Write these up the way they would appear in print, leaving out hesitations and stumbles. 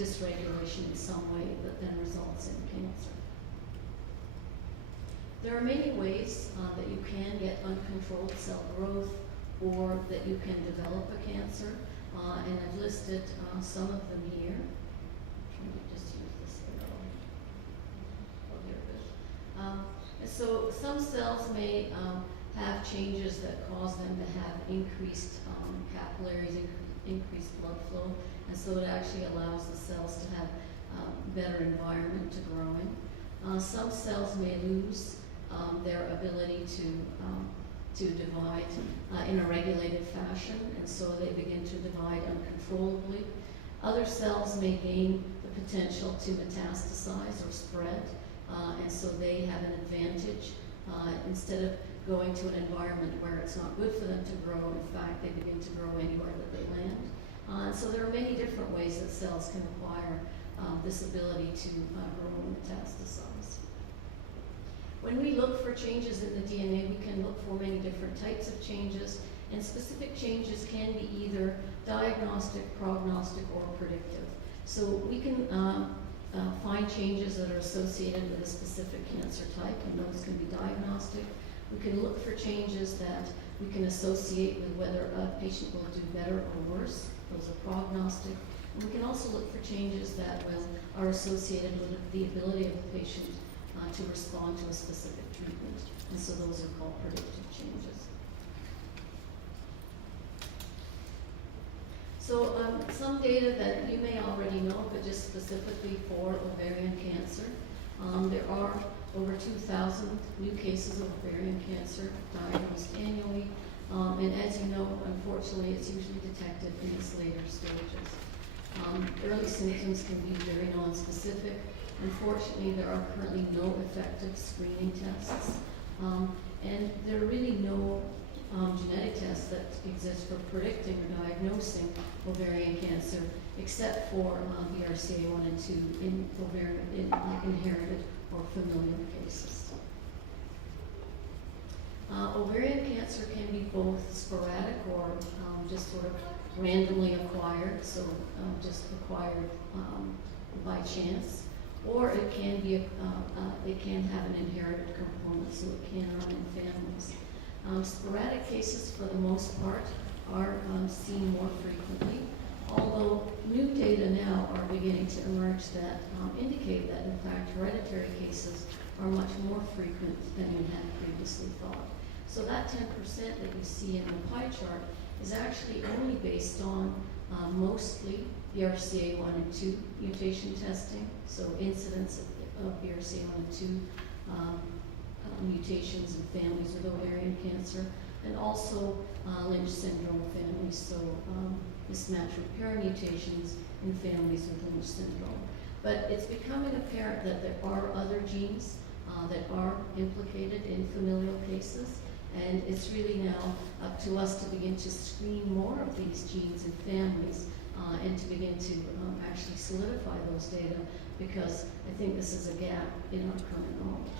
dysregulation in some way that then results in cancer. There are many ways that you can get uncontrolled cell growth or that you can develop a cancer, and I've listed some of them here. Let me just use this arrow. Oh, here it is. So some cells may have changes that cause them to have increased capillaries, increased blood flow, and so it actually allows the cells to have better environment to grow in. Some cells may lose their ability to divide in a regulated fashion, and so they begin to divide uncontrollably. Other cells may gain the potential to metastasize or spread, and so they have an advantage. Instead of going to an environment where it's not good for them to grow, in fact, they begin to grow anywhere that they land. And so there are many different ways that cells can acquire this ability to grow and metastasize. When we look for changes in the DNA, we can look for many different types of changes, and specific changes can be either diagnostic, prognostic, or predictive. So we can find changes that are associated with a specific cancer type, and those can be diagnostic. We can look for changes that we can associate with whether a patient will do better or worse. Those are prognostic. And we can also look for changes that are associated with the ability of the patient to respond to a specific treatment. And so those are called predictive changes. So some data that you may already know, but just specifically for ovarian cancer. There are over 2,000 new cases of ovarian cancer diagnosed annually. And as you know, unfortunately, it's usually detected in its later stages. Early symptoms can be very nonspecific. Unfortunately, there are currently no effective screening tests. And there are really no genetic tests that exist for predicting or diagnosing ovarian cancer, except for BRCA1 and 2 in inherited or familial cases. Ovarian cancer can be both sporadic or just sort of randomly acquired, so just acquired by chance, or it can be it can have an inherited component, so it can run in families. Sporadic cases, for the most part, are seen more frequently, although new data now are beginning to emerge that indicate that, in fact, hereditary cases are much more frequent than we had previously thought. So that 10% that you see in the pie chart is actually only based on mostly BRCA1 and 2 mutation testing, so incidence of BRCA1 and 2 mutations in families with ovarian cancer, and also Lynch syndrome families, so mismatch repair mutations in families with Lynch syndrome. But it's becoming apparent that there are other genes that are implicated in familial cases, and it's really now up to us to begin to screen more of these genes in families and to begin to actually solidify those data, because I think this is a gap in our current knowledge.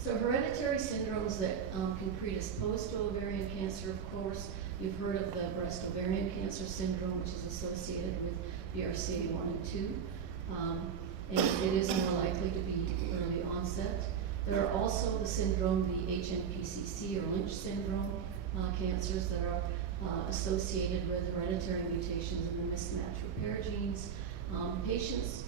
So hereditary syndromes that can predispose to ovarian cancer, of course, you've heard of the breast ovarian cancer syndrome, which is associated with BRCA1 and 2, and it is more likely to be early onset. There are also the syndrome, the HNPCC or Lynch syndrome cancers that are associated with hereditary mutations in the mismatch repair genes. Patients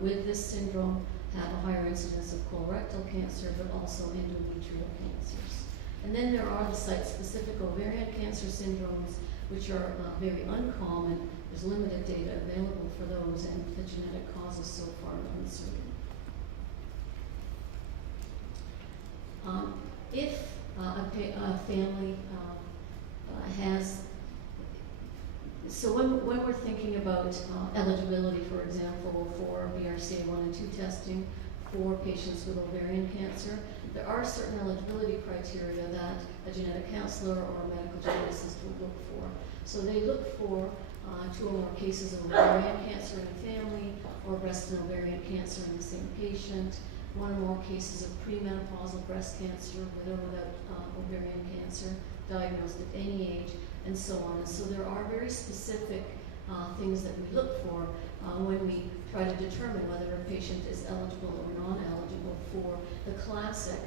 with this syndrome have a higher incidence of colorectal cancer, but also endometrial cancers. And then there are the site-specific ovarian cancer syndromes, which are very uncommon. There's limited data available for those, and the genetic causes so far are uncertain. If a family has, so when we're thinking about eligibility, for example, for BRCA1 and 2 testing for patients with ovarian cancer, there are certain eligibility criteria that a genetic counselor or a medical geneticist will look for. So they look for 2 or more cases of ovarian cancer in a family, or breast and ovarian cancer in the same patient, 1 or more cases of premenopausal breast cancer with or without ovarian cancer, diagnosed at any age, and so on. And so there are very specific things that we look for when we try to determine whether a patient is eligible or non-eligible for the classic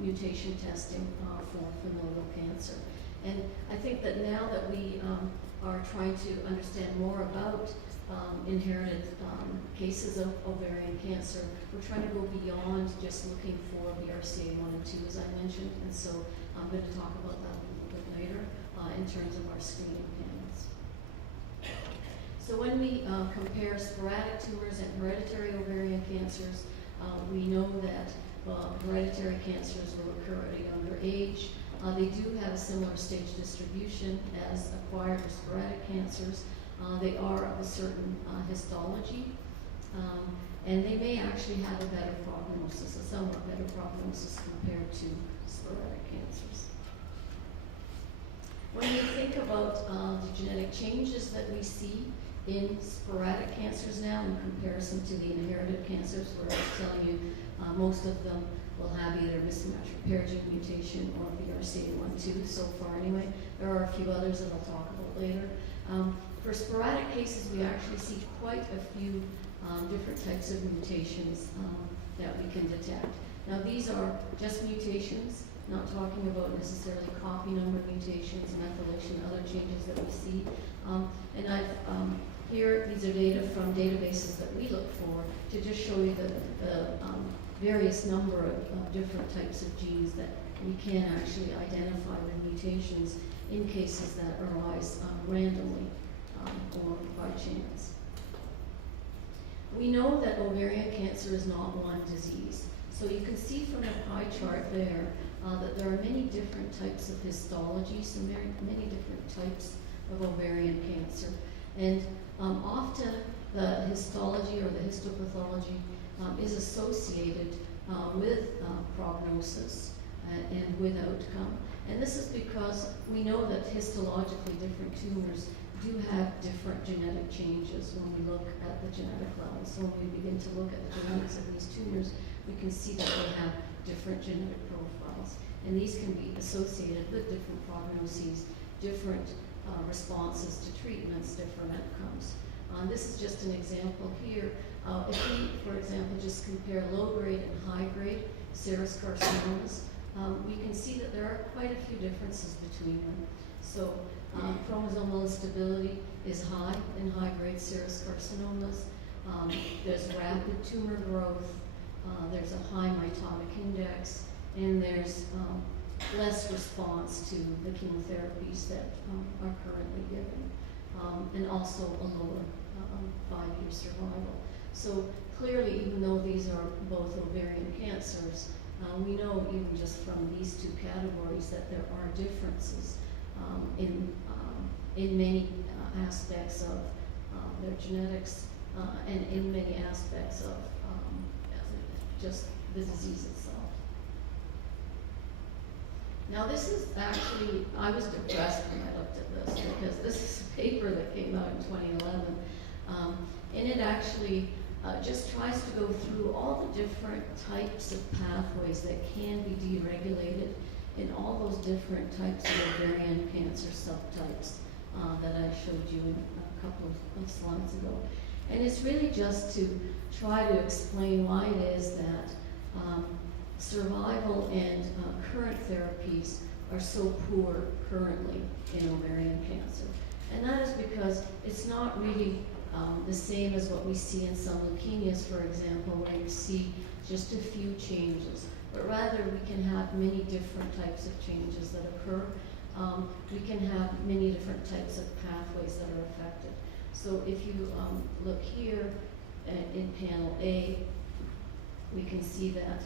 mutation testing for familial cancer. And I think that now that we are trying to understand more about inherited cases of ovarian cancer, we're trying to go beyond just looking for BRCA1 and 2, as I mentioned, and so I'm going to talk about that a little bit later in terms of our screening panels. So when we compare sporadic tumors and hereditary ovarian cancers, we know that hereditary cancers will occur at a younger age. They do have a similar stage distribution as acquired or sporadic cancers. They are of a certain histology, and they may actually have a better prognosis, a somewhat better prognosis compared to sporadic cancers. When we think about the genetic changes that we see in sporadic cancers now in comparison to the inherited cancers, where I was telling you most of them will have either mismatch repair gene mutation or BRCA1/2 so far anyway. There are a few others that I'll talk about later. For sporadic cases, we actually see quite a few different types of mutations that we can detect. Now these are just mutations, not talking about necessarily copy number mutations, methylation, other changes that we see. And here, these are data from databases that we look for to just show you the various number of different types of genes that we can actually identify with mutations in cases that arise randomly or by chance. We know that ovarian cancer is not one disease. So you can see from the pie chart there that there are many different types of histology, so many different types of ovarian cancer. And often the histology or the histopathology is associated with prognosis and with outcome. And this is because we know that histologically different tumors do have different genetic changes when we look at the genetic level. So when we begin to look at the genetics of these tumors, we can see that they have different genetic profiles. And these can be associated with different prognoses, different responses to treatments, different outcomes. This is just an example here. If we, for example, just compare low-grade and high-grade serous carcinomas, we can see that there are quite a few differences between them. So chromosomal instability is high in high-grade serous carcinomas. There's rapid tumor growth. There's a high mitotic index, and there's less response to the chemotherapies that are currently given, and also a lower 5-year survival. So clearly, even though these are both ovarian cancers, we know even just from these two categories that there are differences in many aspects of their genetics and in many aspects of just the disease itself. Now this is actually, I was depressed when I looked at this because this is a paper that came out in 2011, and it actually just tries to go through all the different types of pathways that can be deregulated in all those different types of ovarian cancer subtypes that I showed you in a couple of slides ago. And it's really just to try to explain why it is that survival and current therapies are so poor currently in ovarian cancer. And that is because it's not really the same as what we see in some leukemias, for example, where you see just a few changes, but rather we can have many different types of changes that occur. We can have many different types of pathways that are affected. So if you look here in panel A, we can see that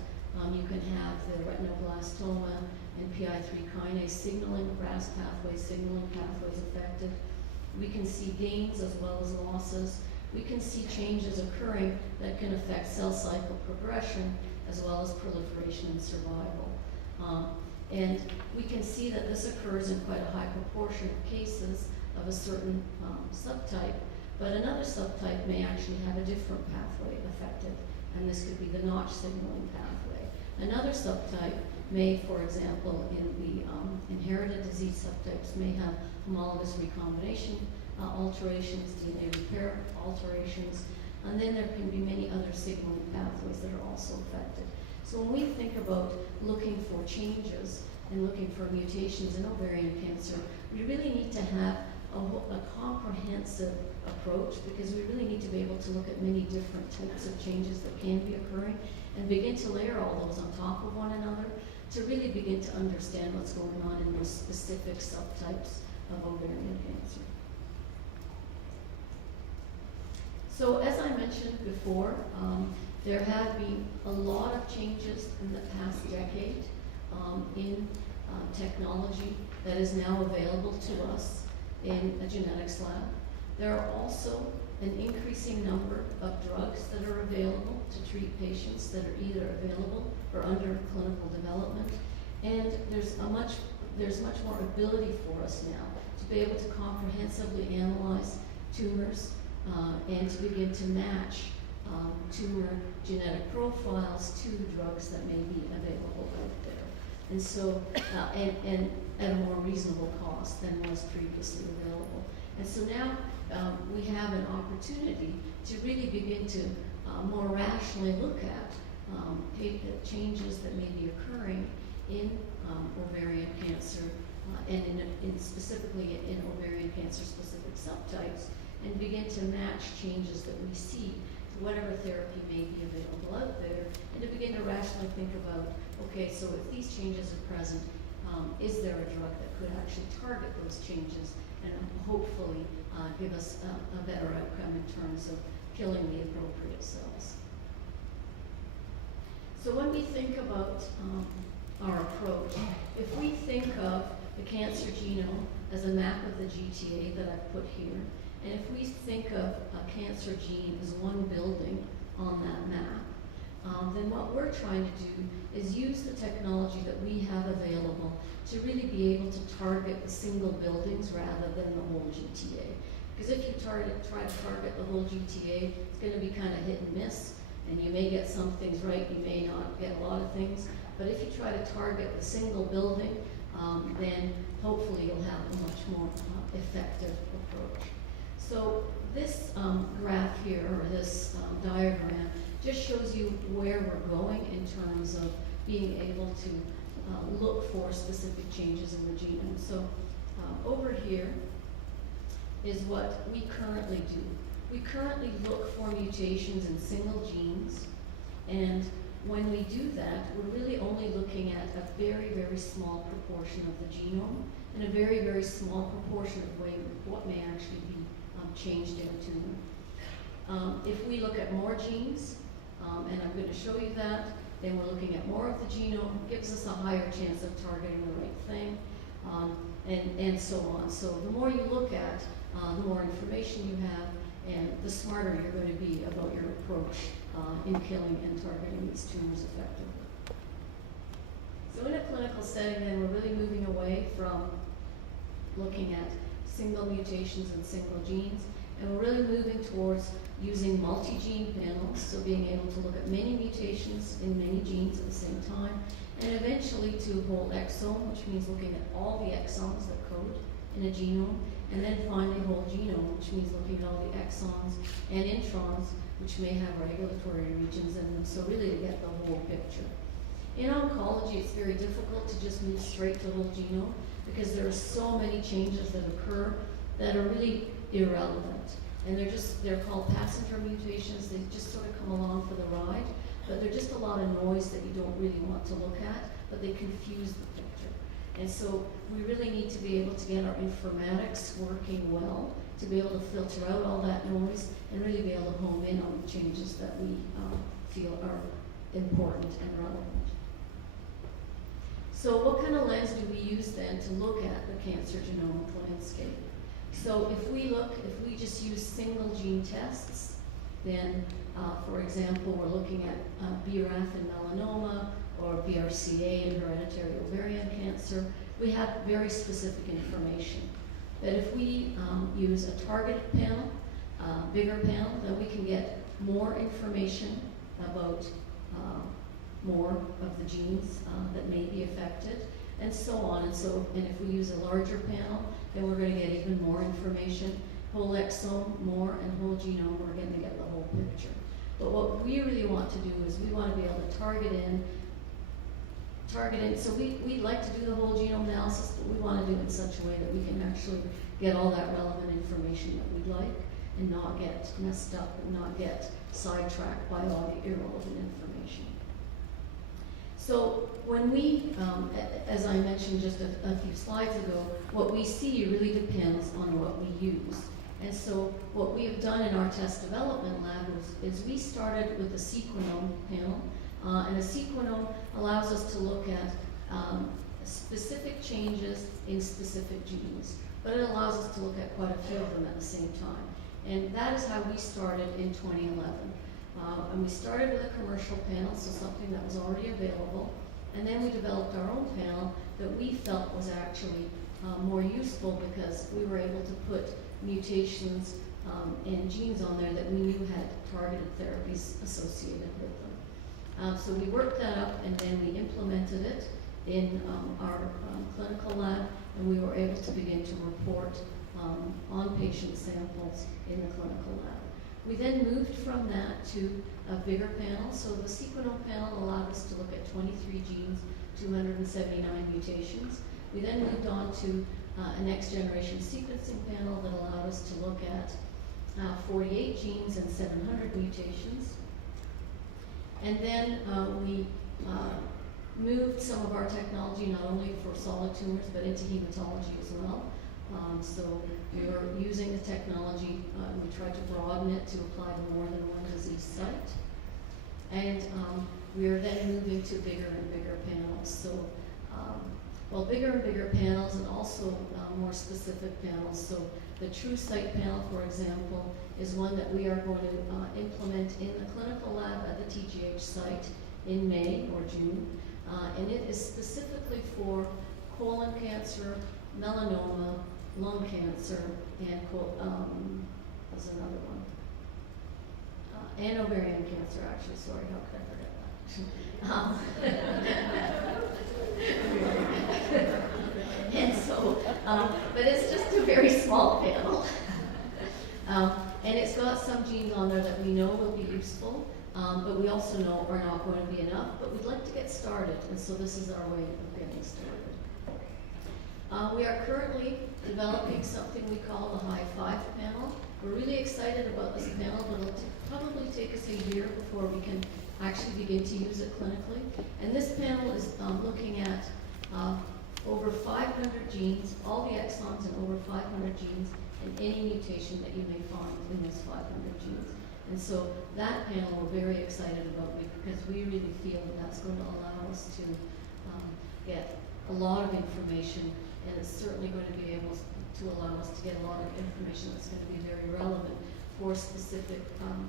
you can have the retinoblastoma and PI3 kinase signaling, RAS pathway signaling pathways affected. We can see gains as well as losses. We can see changes occurring that can affect cell cycle progression as well as proliferation and survival. And we can see that this occurs in quite a high proportion of cases of a certain subtype, but another subtype may actually have a different pathway affected, and this could be the Notch signaling pathway. Another subtype may, for example, in the inherited disease subtypes, may have homologous recombination alterations, DNA repair alterations, and then there can be many other signaling pathways that are also affected. So when we think about looking for changes and looking for mutations in ovarian cancer, we really need to have a comprehensive approach, because we really need to be able to look at many different types of changes that can be occurring and begin to layer all those on top of one another to really begin to understand what's going on in those specific subtypes of ovarian cancer. So as I mentioned before, there have been a lot of changes in the past decade in technology that is now available to us in a genetics lab. There are also an increasing number of drugs that are available to treat patients that are either available or under clinical development. And there's much more ability for us now to be able to comprehensively analyze tumors and to begin to match tumor genetic profiles to drugs that may be available out there. And so, and at a more reasonable cost than was previously available. And so now we have an opportunity to really begin to more rationally look at changes that may be occurring in ovarian cancer and in specifically in ovarian cancer specific subtypes, and begin to match changes that we see to whatever therapy may be available out there, and to begin to rationally think about, okay, so if these changes are present, is there a drug that could actually target those changes and hopefully give us a better outcome in terms of killing the appropriate cells. So when we think about our approach, if we think of the cancer genome as a map of the GTA that I've put here, and if we think of a cancer gene as one building on that map, then what we're trying to do is use the technology that we have available to really be able to target the single buildings rather than the whole GTA. Because if you try to target the whole GTA, it's going to be kind of hit and miss, and you may get some things right, you may not get a lot of things. But if you try to target the single building, then hopefully you'll have a much more effective approach. So this graph here, or this diagram, just shows you where we're going in terms of being able to look for specific changes in the genome. So over here is what we currently do. We currently look for mutations in single genes, and when we do that, we're really only looking at a very, very small proportion of the genome and a very, very small proportion of what may actually be changed in a tumor. If we look at more genes, and I'm going to show you that, then we're looking at more of the genome, gives us a higher chance of targeting the right thing, and so on. So the more you look at, the more information you have, and the smarter you're going to be about your approach in killing and targeting these tumors effectively. So in a clinical setting, then, we're really moving away from looking at single mutations and single genes, and we're really moving towards using multi-gene panels, so being able to look at many mutations in many genes at the same time, and eventually to whole exome, which means looking at all the exons that code in a genome, and then finally whole genome, which means looking at all the exons and introns, which may have regulatory regions in them, so really to get the whole picture. In oncology, it's very difficult to just move straight to whole genome, because there are so many changes that occur that are really irrelevant. And they're called passenger mutations. They just sort of come along for the ride, but they're just a lot of noise that you don't really want to look at, but they confuse the picture. And so we really need to be able to get our informatics working well, to be able to filter out all that noise and really be able to home in on the changes that we feel are important and relevant. So what kind of lens do we use then to look at the cancer genomic landscape? So if we just use single gene tests, then for example, we're looking at BRAF in melanoma or BRCA in hereditary ovarian cancer. We have very specific information. That if we use a targeted panel, bigger panel, then we can get more information about more of the genes that may be affected, and so on. And if we use a larger panel, then we're going to get even more information. whole exome more and whole genome, we're going to get the whole picture. But what we really want to do is we want to be able to target in, so we'd like to do the whole genome analysis, but we want to do it in such a way that we can actually get all that relevant information that we'd like and not get messed up and not get sidetracked by all the irrelevant information. So when we, as I mentioned just a few slides ago, what we see really depends on what we use. And so what we have done in our test development lab is we started with a sequenome panel, and a sequenome allows us to look at specific changes in specific genes, but it allows us to look at quite a few of them at the same time. And that is how we started in 2011. And we started with a commercial panel, so something that was already available, and then we developed our own panel that we felt was actually more useful because we were able to put mutations and genes on there that we knew had targeted therapies associated with them. So we worked that up and then we implemented it in our clinical lab, and we were able to begin to report on patient samples in the clinical lab. We then moved from that to a bigger panel. So the sequenome panel allowed us to look at 23 genes, 279 mutations. We then moved on to a next generation sequencing panel that allowed us to look at 48 genes and 700 mutations. And then we moved some of our technology not only for solid tumors but into hematology as well. So we were using the technology, we tried to broaden it to apply to more than one disease site. And we are then moving to bigger and bigger panels. So, bigger and bigger panels and also more specific panels. So the TrueSight panel, for example, is one that we are going to implement in the clinical lab at the TGH site in May or June. And it is specifically for colon cancer, melanoma, lung cancer, and what's another one? And ovarian cancer, actually. Sorry, how could I forget that? And so, but it's just a very small panel. And it's got some genes on there that we know will be useful, but we also know are not going to be enough, but we'd like to get started, and so this is our way of getting started. We are currently developing something we call the High Five panel. We're really excited about this panel, but it'll probably take us a year before we can actually begin to use it clinically. And this panel is looking at over 500 genes, all the exons and over 500 genes, and any mutation that you may find in those 500 genes. And so that panel we're very excited about because we really feel that that's going to allow us to get a lot of information, and it's certainly going to be able to allow us to get a lot of information that's going to be very relevant for specific